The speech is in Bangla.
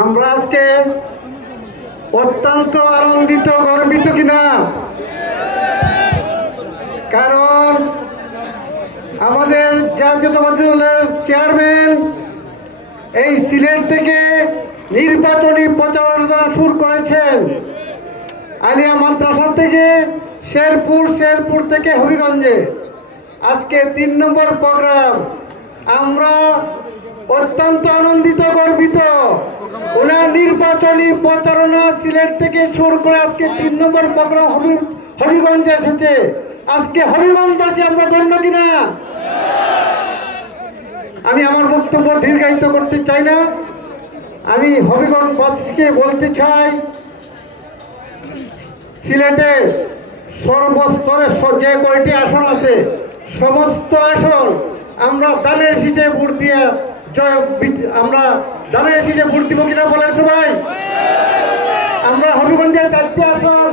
আমরা আজকে অত্যন্ত আনন্দিত গর্বিত কিনা, কারণ আমাদের জাতীয়তাবাদী দলের চেয়ারম্যান এই সিলেট থেকে নির্বাচনী প্রচারণা শুরু করেছেন। আলিয়া মাদ্রাসা থেকে শেরপুর থেকে হবিগঞ্জে আজকে 3 নম্বর প্রোগ্রাম। আমরা অত্যন্ত আনন্দিত গর্বিত। ওনার নির্বাচনী প্রচারণা সিলেট থেকে শুরু করে আজকে 3 নম্বর প্রোগ্রাম হবিগঞ্জে এসেছে। আজকে হবিগঞ্জবাসী আমরা ধন্য কিনা। আমি আমার বক্তব্য দীর্ঘায়িত করতে চাই না। আমি হবিগঞ্জবাসীকে বলতে চাই, সিলেটে সর্বস্তরে যে কয়টি আসন আছে সমস্ত আসন আমরা দানের শীষে ভোট দিয়ে আমরা দানের শীষে ভোট দিব কিনা বলেন সবাই। আমরা হবিগঞ্জের 4টি আসন